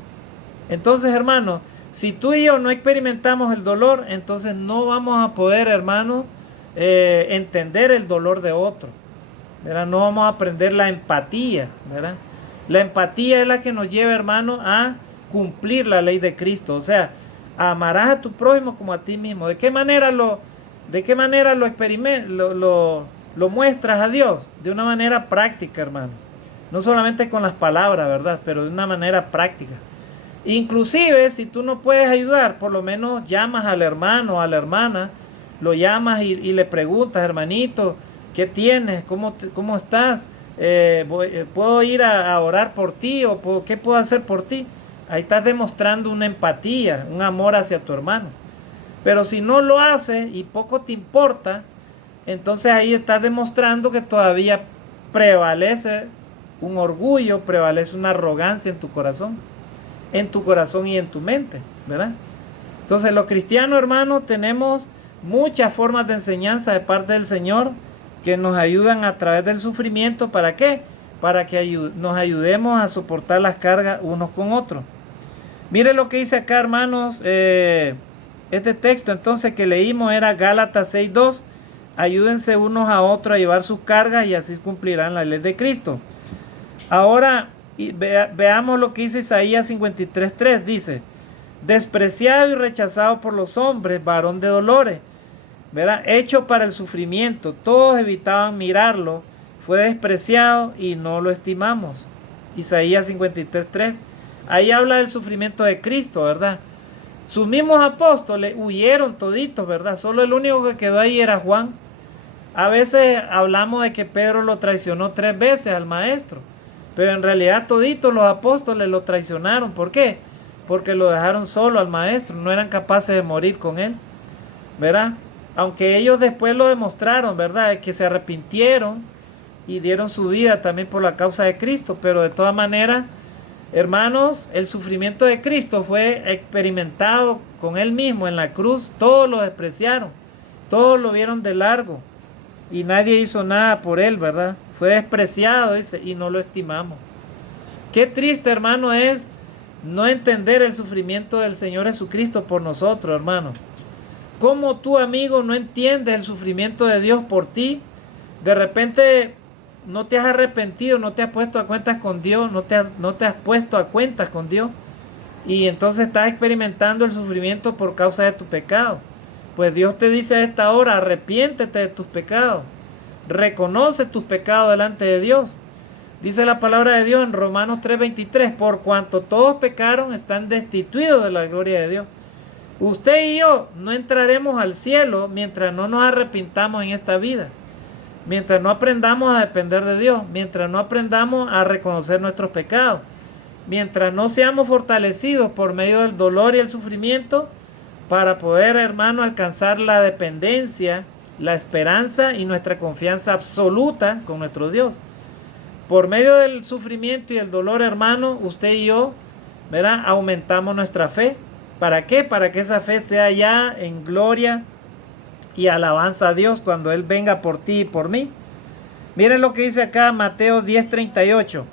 Entonces, hermano, si tú y yo no experimentamos el dolor, entonces no vamos a poder, hermano, entender el dolor de otro, ¿verdad? No vamos a aprender la empatía, ¿verdad? La empatía es la que nos lleva, hermano, a cumplir la ley de Cristo. O sea, amarás a tu prójimo como a ti mismo. De qué manera lo muestras a Dios? De una manera práctica, hermano. No solamente con las palabras, ¿verdad? Pero de una manera práctica. Inclusive, si tú no puedes ayudar, por lo menos llamas al hermano o a la hermana, lo llamas y le preguntas, hermanito, ¿qué tienes? ¿Cómo estás? ¿Puedo ir a orar por ti? ¿O qué puedo hacer por ti? Ahí estás demostrando una empatía, un amor hacia tu hermano. Pero si no lo haces y poco te importa, entonces ahí estás demostrando que todavía prevalece un orgullo, prevalece una arrogancia en tu corazón y en tu mente, ¿verdad? Entonces los cristianos, hermanos, tenemos muchas formas de enseñanza de parte del Señor que nos ayudan a través del sufrimiento. ¿Para qué? Para que nos ayudemos a soportar las cargas unos con otros. Mire lo que dice acá, hermanos. Este texto entonces que leímos era Gálatas 6:2. Ayúdense unos a otros a llevar sus cargas y así cumplirán la ley de Cristo. Ahora veamos lo que dice Isaías 53:3. Dice: despreciado y rechazado por los hombres, varón de dolores, ¿verdad? Hecho para el sufrimiento, todos evitaban mirarlo, fue despreciado y no lo estimamos. Isaías 53:3. Ahí habla del sufrimiento de Cristo, ¿verdad? Sus mismos apóstoles huyeron toditos, ¿verdad? Solo el único que quedó ahí era Juan. A veces hablamos de que Pedro lo traicionó 3 veces al maestro, pero en realidad toditos los apóstoles lo traicionaron. ¿Por qué? Porque lo dejaron solo al maestro, no eran capaces de morir con él, ¿verdad? Aunque ellos después lo demostraron, ¿verdad? Que se arrepintieron y dieron su vida también por la causa de Cristo, pero de todas maneras, hermanos, el sufrimiento de Cristo fue experimentado con él mismo en la cruz. Todos lo despreciaron, todos lo vieron de largo y nadie hizo nada por él, ¿verdad? Fue despreciado, dice, y no lo estimamos. Qué triste, hermano, es no entender el sufrimiento del Señor Jesucristo por nosotros, hermano. ¿Cómo tú, amigo, no entiendes el sufrimiento de Dios por ti? De repente no te has arrepentido, no te has puesto a cuentas con Dios, no te has puesto a cuentas con Dios. Y entonces estás experimentando el sufrimiento por causa de tu pecado. Pues Dios te dice a esta hora: arrepiéntete de tus pecados. Reconoce tus pecados delante de Dios. Dice la palabra de Dios en Romanos 3:23: por cuanto todos pecaron, están destituidos de la gloria de Dios. Usted y yo no entraremos al cielo mientras no nos arrepintamos en esta vida. Mientras no aprendamos a depender de Dios. Mientras no aprendamos a reconocer nuestros pecados. Mientras no seamos fortalecidos por medio del dolor y el sufrimiento para poder, hermano, alcanzar la dependencia, la esperanza y nuestra confianza absoluta con nuestro Dios. Por medio del sufrimiento y el dolor, hermano, usted y yo, ¿verdad?, aumentamos nuestra fe. ¿Para qué? Para que esa fe sea ya en gloria y alabanza a Dios cuando Él venga por ti y por mí. Miren lo que dice acá Mateo 10:38.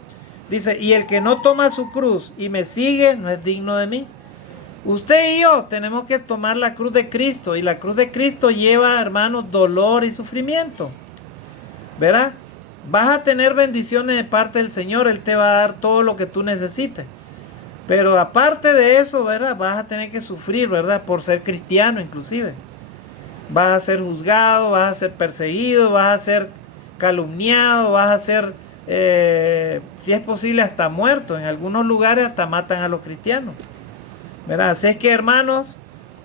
Dice: y el que no toma su cruz y me sigue no es digno de mí. Usted y yo tenemos que tomar la cruz de Cristo, y la cruz de Cristo lleva, hermanos, dolor y sufrimiento, ¿verdad? Vas a tener bendiciones de parte del Señor, Él te va a dar todo lo que tú necesites. Pero aparte de eso, ¿verdad?, vas a tener que sufrir, ¿verdad?, por ser cristiano inclusive. Vas a ser juzgado, vas a ser perseguido, vas a ser calumniado, vas a ser, si es posible, hasta muerto. En algunos lugares hasta matan a los cristianos, ¿verdad? Así es que, hermanos,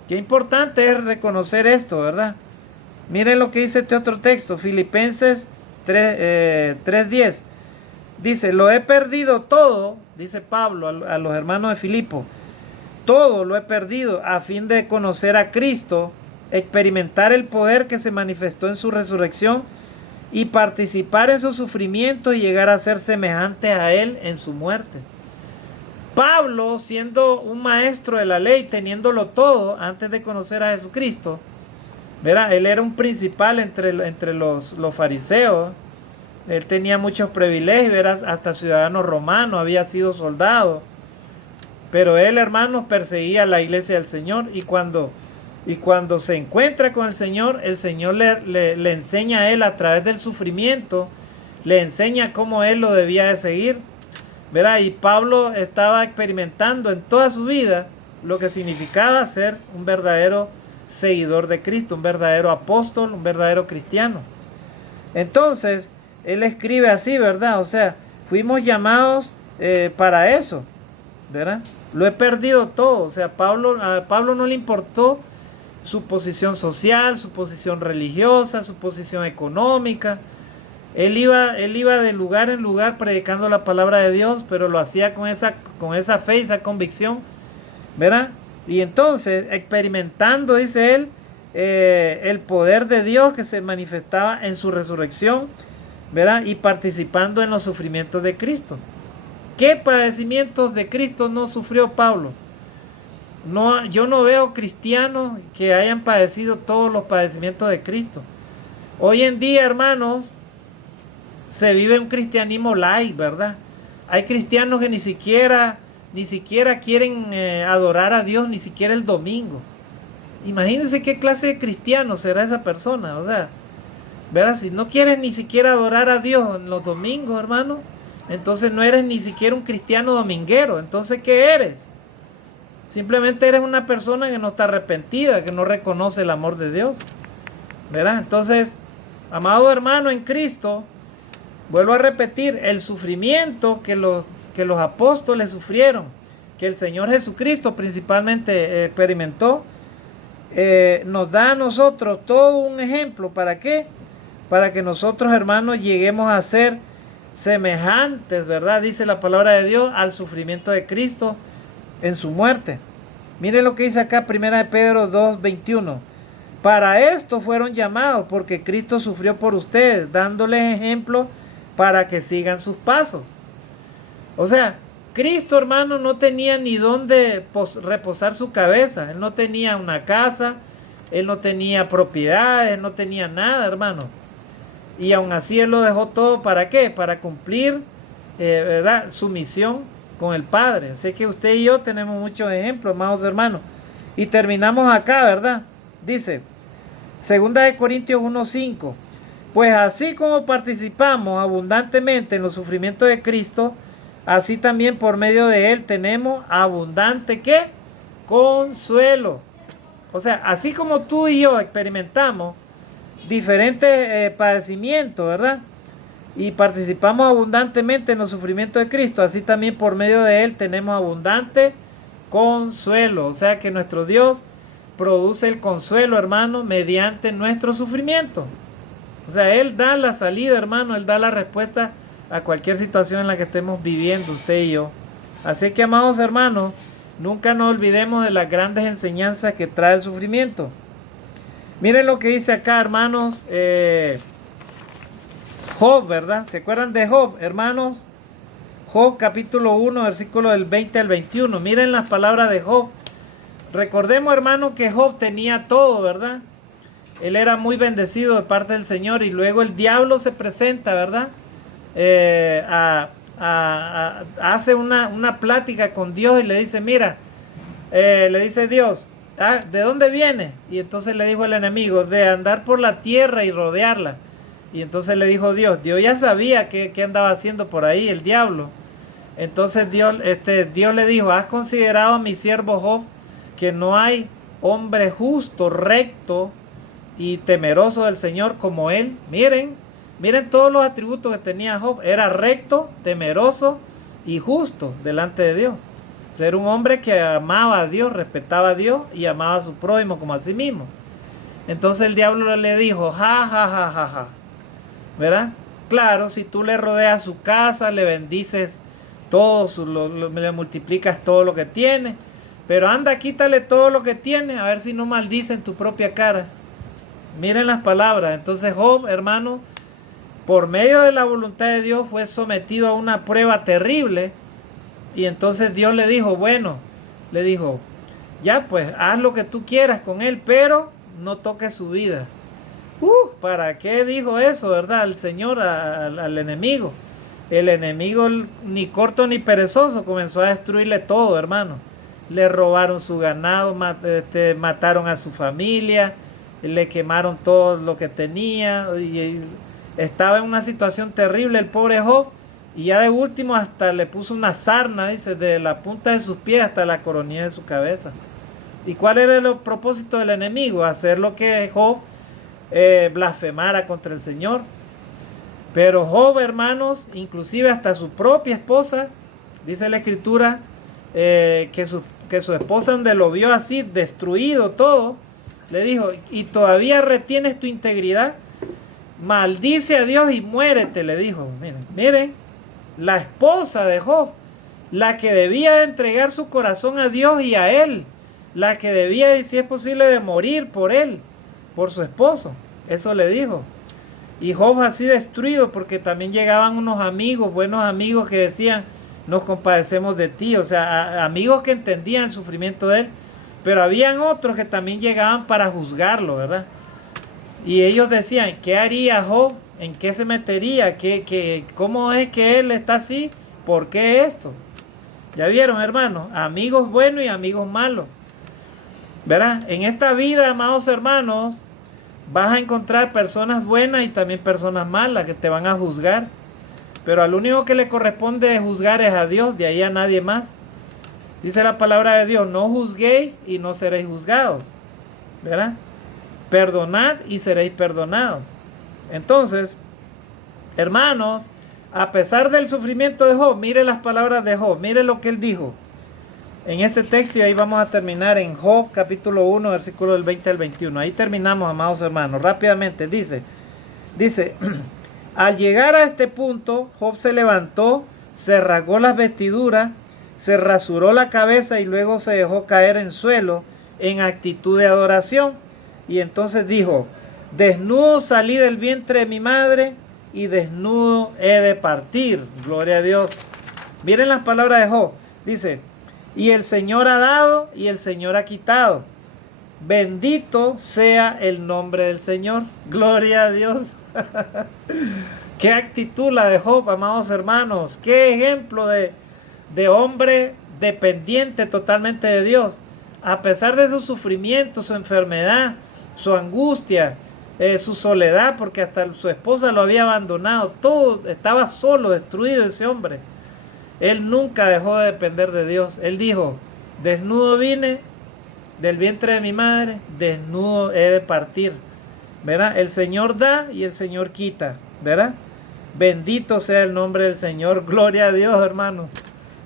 qué importante es reconocer esto, ¿verdad? Miren lo que dice este otro texto, Filipenses 3:10. Dice, lo he perdido todo, dice Pablo a los hermanos de Filipo, todo lo he perdido a fin de conocer a Cristo, experimentar el poder que se manifestó en su resurrección y participar en sus sufrimientos y llegar a ser semejante a Él en su muerte. Pablo, siendo un maestro de la ley, teniéndolo todo antes de conocer a Jesucristo, ¿verdad? Él era un principal entre los fariseos. Él tenía muchos privilegios, era hasta ciudadano romano, había sido soldado. Pero él, hermanos, perseguía la iglesia del Señor. Y cuando se encuentra con el Señor le enseña a él a través del sufrimiento, le enseña cómo él lo debía de seguir, ¿verdad? Y Pablo estaba experimentando en toda su vida lo que significaba ser un verdadero seguidor de Cristo, un verdadero apóstol, un verdadero cristiano. Entonces, él escribe así, ¿verdad? O sea, fuimos llamados para eso, ¿verdad? Lo he perdido todo. O sea, a Pablo no le importó su posición social, su posición religiosa, su posición económica. Él iba de lugar en lugar predicando la palabra de Dios, pero lo hacía con esa fe y esa convicción, ¿verdad? Y entonces, experimentando, dice él, el poder de Dios que se manifestaba en su resurrección, ¿verdad? Y participando en los sufrimientos de Cristo. ¿Qué padecimientos de Cristo no sufrió Pablo? No, yo no veo cristianos que hayan padecido todos los padecimientos de Cristo. Hoy en día, hermanos, se vive un cristianismo light, ¿verdad? Hay cristianos que ni siquiera quieren adorar a Dios, ni siquiera el domingo. Imagínense qué clase de cristiano será esa persona, o sea, ¿verdad? Si no quieres ni siquiera adorar a Dios en los domingos, hermano, entonces no eres ni siquiera un cristiano dominguero. Entonces, ¿qué eres? Simplemente eres una persona que no está arrepentida, que no reconoce el amor de Dios, ¿verdad? Entonces, amado hermano en Cristo, vuelvo a repetir, el sufrimiento que los apóstoles sufrieron, que el Señor Jesucristo principalmente experimentó, nos da a nosotros todo un ejemplo. ¿Para qué? Para que nosotros, hermanos, lleguemos a ser semejantes, ¿verdad? Dice la palabra de Dios, al sufrimiento de Cristo en su muerte. Miren lo que dice acá, 1 de Pedro 2:21. Para esto fueron llamados, porque Cristo sufrió por ustedes, dándoles ejemplo para que sigan sus pasos. O sea, Cristo, hermano, no tenía ni dónde reposar su cabeza. Él no tenía una casa, él no tenía propiedades, él no tenía nada, hermano. Y aún así él lo dejó todo, ¿para qué? Para cumplir, ¿verdad?, su misión con el Padre. Sé que usted y yo tenemos muchos ejemplos, amados hermanos. Y terminamos acá, ¿verdad? Dice, 2 de Corintios 1:5. Pues así como participamos abundantemente en los sufrimientos de Cristo, así también por medio de Él tenemos abundante, ¿qué? Consuelo. O sea, así como tú y yo experimentamos diferentes padecimientos, ¿verdad? Y participamos abundantemente en los sufrimientos de Cristo, así también por medio de Él tenemos abundante consuelo. O sea que nuestro Dios produce el consuelo, hermano, mediante nuestro sufrimiento. O sea, Él da la salida, hermano, Él da la respuesta a cualquier situación en la que estemos viviendo usted y yo. Así que, amados hermanos, nunca nos olvidemos de las grandes enseñanzas que trae el sufrimiento. Miren lo que dice acá, hermanos, Job, ¿verdad? ¿Se acuerdan de Job, hermanos? Job capítulo 1, versículo del 20 al 21. Miren las palabras de Job. Recordemos, hermanos, que Job tenía todo, ¿verdad? Él era muy bendecido de parte del Señor, y luego el diablo se presenta, ¿verdad? Hace una plática con Dios y le dice, mira, le dice Dios, ¿de dónde viene? Y entonces le dijo el enemigo, de andar por la tierra y rodearla. Y entonces le dijo Dios ya sabía qué andaba haciendo por ahí el diablo. Entonces Dios le dijo, ¿has considerado a mi siervo Job, que no hay hombre justo, recto y temeroso del Señor como él? Miren todos los atributos que tenía Job. Era recto, temeroso y justo delante de Dios. O sea, era un hombre que amaba a Dios, respetaba a Dios y amaba a su prójimo como a sí mismo. Entonces el diablo le dijo, ja, ja, ja, ja, ja, ¿verdad? claro, si tú le rodeas su casa, le bendices todo, le multiplicas todo lo que tiene, pero anda, quítale todo lo que tiene, a ver si no maldice en tu propia cara. Miren las palabras. Entonces Job, hermano, por medio de la voluntad de Dios fue sometido a una prueba terrible. Y entonces Dios le dijo, bueno, le dijo, ya pues haz lo que tú quieras con él, pero no toques su vida. ¿Para qué dijo eso, verdad? El Señor al enemigo. El enemigo ni corto ni perezoso comenzó a destruirle todo, hermano. Le robaron su ganado, mataron a su familia, le quemaron todo lo que tenía y estaba en una situación terrible el pobre Job. Y ya de último hasta le puso una sarna, dice, de la punta de sus pies hasta la coronilla de su cabeza. ¿Y cuál era el propósito del enemigo? Hacer lo que Job blasfemara contra el Señor. Pero Job, hermanos, inclusive hasta su propia esposa, dice la escritura, que su esposa, donde lo vio así destruido todo, le dijo, ¿y todavía retienes tu integridad? Maldice a Dios y muérete, le dijo. Miren, la esposa de Job, la que debía de entregar su corazón a Dios y a él, la que debía, si es posible, de morir por él, por su esposo. Eso le dijo. Y Job así destruido, porque también llegaban unos amigos, buenos amigos, que decían, nos compadecemos de ti. O sea, amigos que entendían el sufrimiento de él, pero habían otros que también llegaban para juzgarlo, ¿verdad? Y ellos decían, ¿qué haría Job? ¿En qué se metería? ¿Cómo es que él está así? ¿Por qué esto? Ya vieron, hermanos, amigos buenos y amigos malos, ¿verdad? En esta vida, amados hermanos, vas a encontrar personas buenas y también personas malas que te van a juzgar. Pero al único que le corresponde juzgar es a Dios, de ahí a nadie más. Dice la palabra de Dios, no juzguéis y no seréis juzgados, ¿verdad? Perdonad y seréis perdonados. Entonces, hermanos, a pesar del sufrimiento de Job, mire las palabras de Job, mire lo que él dijo en este texto, y ahí vamos a terminar en Job capítulo 1, versículo del 20 al 21. Ahí terminamos, amados hermanos, rápidamente. Dice, al llegar a este punto, Job se levantó, se rasgó las vestiduras, se rasuró la cabeza y luego se dejó caer en suelo en actitud de adoración. Y entonces dijo, desnudo salí del vientre de mi madre y desnudo he de partir. Gloria a Dios. Miren las palabras de Job. Dice, y el Señor ha dado y el Señor ha quitado. Bendito sea el nombre del Señor. Gloria a Dios. Qué actitud la de Job, amados hermanos. Qué ejemplo de hombre dependiente totalmente de Dios. A pesar de su sufrimiento, su enfermedad, su angustia, su soledad, porque hasta su esposa lo había abandonado. Todo estaba solo, destruido ese hombre. Él nunca dejó de depender de Dios. Él dijo, desnudo vine del vientre de mi madre, desnudo he de partir. ¿Verdad? El Señor da y el Señor quita. ¿Verdad? Bendito sea el nombre del Señor. Gloria a Dios, hermano.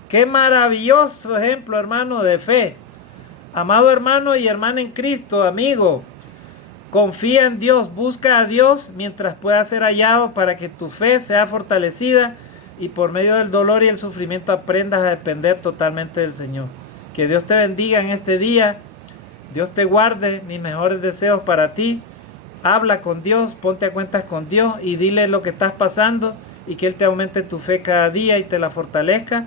Qué maravilloso ejemplo, hermano, de fe. Amado hermano y hermana en Cristo, amigo, confía en Dios, busca a Dios mientras pueda ser hallado para que tu fe sea fortalecida y por medio del dolor y el sufrimiento aprendas a depender totalmente del Señor. Que Dios te bendiga en este día, Dios te guarde, mis mejores deseos para ti. Habla con Dios, ponte a cuentas con Dios y dile lo que estás pasando y que Él te aumente tu fe cada día y te la fortalezca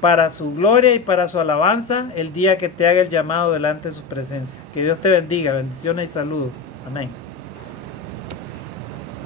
para su gloria y para su alabanza el día que te haga el llamado delante de su presencia. Que Dios te bendiga, bendiciones y saludos. Amén.